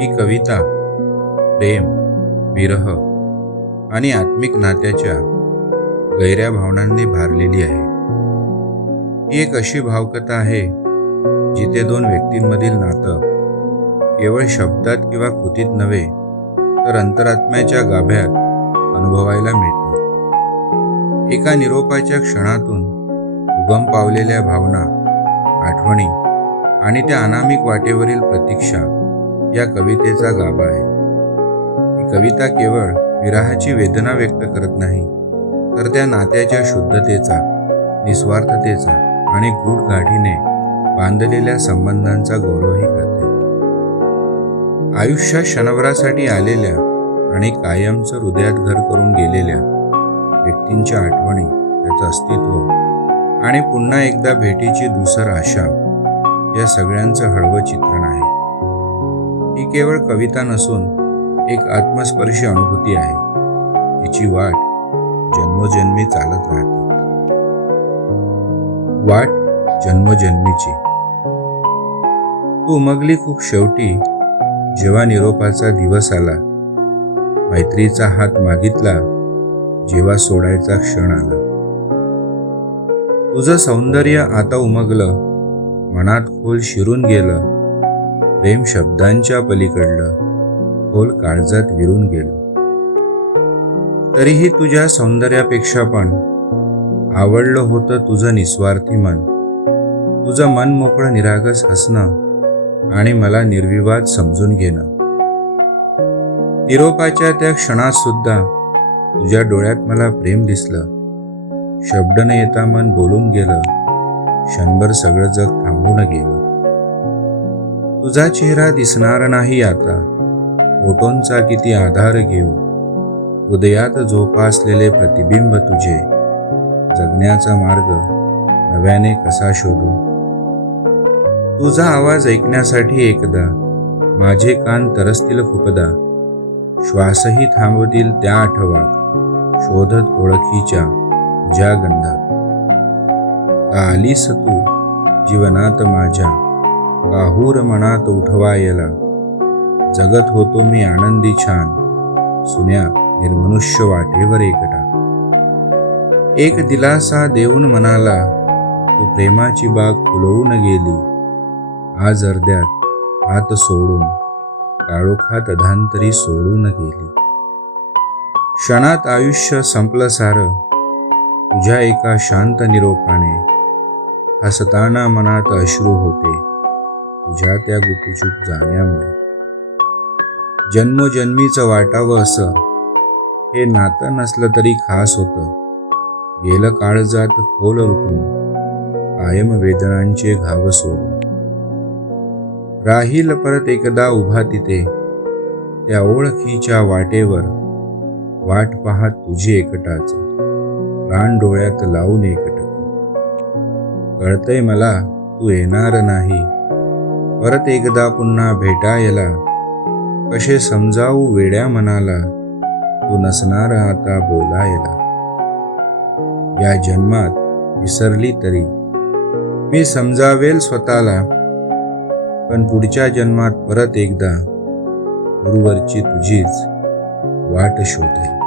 ही कविता प्रेम विरह आणि आत्मिक नात्याच्या गैऱ्या भावनांनी भारलेली आहे. ही एक अशी भावकथा आहे जिथे दोन व्यक्तींमधील नातं केवळ शब्दात किंवा कृतीत नव्हे तर अंतरात्म्याच्या गाभ्यात अनुभवायला मिळतं. एका निरोपाच्या क्षणातून उगम पावलेल्या भावना आठवणी आणि त्या अनामिक वाटेवरील प्रतीक्षा या कवितेचा गाभा आहे. ही कविता केवळ विराहाची वेदना व्यक्त करत नाही तर त्या नात्याच्या शुद्धतेचा निस्वार्थतेचा आणि गूढ गाठीने बांधलेल्या संबंधांचा गौरवही करते. आयुष्यात क्षणभरासाठी आलेल्या आणि कायमचं हृदयात घर करून गेलेल्या व्यक्तींच्या आठवणी त्याचं अस्तित्व आणि पुन्हा एकदा भेटीची दुसर आशा या सगळ्यांचं हळवं चित्रण आहे. ही केवळ कविता नसून एक आत्मस्पर्शी अनुभूती आहे. तिची वाट जन्मोजन्मी चालत राहते. वाट जन्मोजन्मीची. तू उमगली खूप शेवटी जेव्हा निरोपाचा दिवस आला मैत्रीचा हात मागितला जेव्हा सोडायचा क्षण आला. तुझं सौंदर्य आता उमगलं मनात खोल शिरून गेलं प्रेम शब्दांच्या पलीकडलं खोल काळजात विरून गेलं. तरीही तुझ्या सौंदर्यापेक्षा पण आवडलं होतं तुझं निस्वार्थी मन. तुझं मन मोकळं निरागस हसणं आणि मला निर्विवाद समजून घेणं. निरोपाच्या त्या क्षणात सुद्धा तुझ्या डोळ्यात मला प्रेम दिसलं. शब्द न येता मन बोलून गेलं. क्षणभर सगळं जग थांबून गेलं. तुझा चेहरा दिसणार नाही आता. फोटोंचा किती आधार घेऊ? हृदयात झोपासलेले प्रतिबिंब तुझे. जगण्याचा मार्ग नव्याने कसा शोधू? तुझा आवाज ऐकण्यासाठी एकदा माझे कान तरसतील खूपदा श्वासही थांबवतील त्या आठवात. शोधत ओळखीच्या ज्या गंधात. आलीस तू जीवनात माझ्या. काहूर मनात उठवायला जगत होतो मी आनंदी छान. सुन्या निर्मनुष्य वाटेवर एकटा. एक दिलासा देऊन मनाला तू प्रेमाची बाग फुलवून गेली. आज अर्ध्यात हात सोडून काळोखात अधांतरी सोडून गेली. क्षणात आयुष्य संपलं सारं. तुझ्या एका शांत निरोपाने हसताना मनात अश्रू होते. तुझ्या त्या गुपचूप जाण्यामुळे. जन्मोजन्मीचं वाटावं असं. हे नातं नसलं तरी खास होतं. गेलं काळजात खोल रुतून. कायम वेदनांचे घाव सोडून. राहील परत एकदा उभा तिथे. त्या ओळखीच्या वाटेवर. वाट पाहत तुझी एकटाच. प्राण डोळ्यात लावून एकट. कळतंय मला तू येणार नाही. परत एकदा पुन्हा भेटायला. कसे समजावू वेड्या मनाला. तू नसणार आता बोलायला. या जन्मात विसरली तरी. मी समजावेल स्वतःला. पण पुढच्या जन्मात परत एकदा गुरुवरची तुझीच वाट शोधेल.